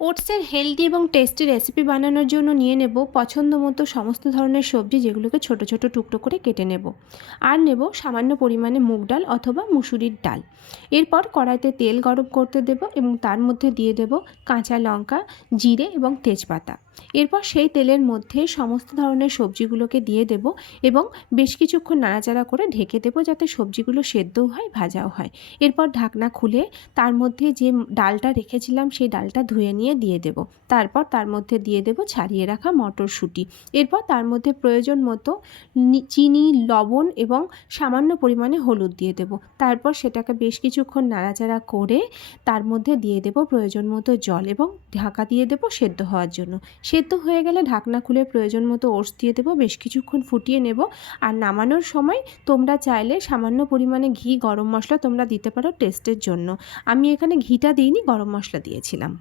ওটসের healthy এবং tasty recipe বানানোর জন্য নিয়ে নেব পছন্দ মতো সমস্ত ধরনের সবজি, যেগুলোকে ছোট ছোট টুকরো করে কেটে নেব। আর নেব সামান্য পরিমাণে মুগ ডাল অথবা মুসুরির ডাল। এরপর কড়াইতে তেল গরম করতে দেব এবং তার মধ্যে দিয়ে দেব কাঁচা লঙ্কা, জিরে এবং তেজপাতা। এরপর সেই তেলের মধ্যে সমস্ত ধরনের সবজিগুলোকে দিয়ে দেব এবং বেশ কিছুক্ষণ নাড়াচাড়া করে ঢেকে দেব, যাতে সবজিগুলো সেদ্ধও হয়, ভাজাও হয়। এরপর ঢাকনা খুলে তার মধ্যে যে ডালটা রেখেছিলাম সেই ডালটা ধুয়ে নিয়ে দিয়ে দেব। তারপর তার মধ্যে দিয়ে দেব ছাড়িয়ে রাখা মটরশুঁটি। এরপর তার মধ্যে প্রয়োজন মতো চিনি, লবণ এবং সামান্য পরিমাণে হলুদ দিয়ে দেব। তারপর সেটাকে বেশ কিছুক্ষণ নাড়াচাড়া করে তার মধ্যে দিয়ে দেব প্রয়োজন মতো জল এবং ঢাকা দিয়ে দেব সেদ্ধ হওয়ার জন্য। সেদ্ধ হয়ে গেলে ঢাকনা খুলে প্রয়োজন মতো ওটস দিয়ে দেব, বেশ কিছুক্ষণ ফুটিয়ে নেব। আর নামানোর সময় তোমরা চাইলে সামান্য পরিমাণে ঘি, গরম মশলা তোমরা দিতে পারো টেস্টের জন্য। আমি এখানে ঘিটা দিইনি, গরম মশলা দিয়েছিলাম।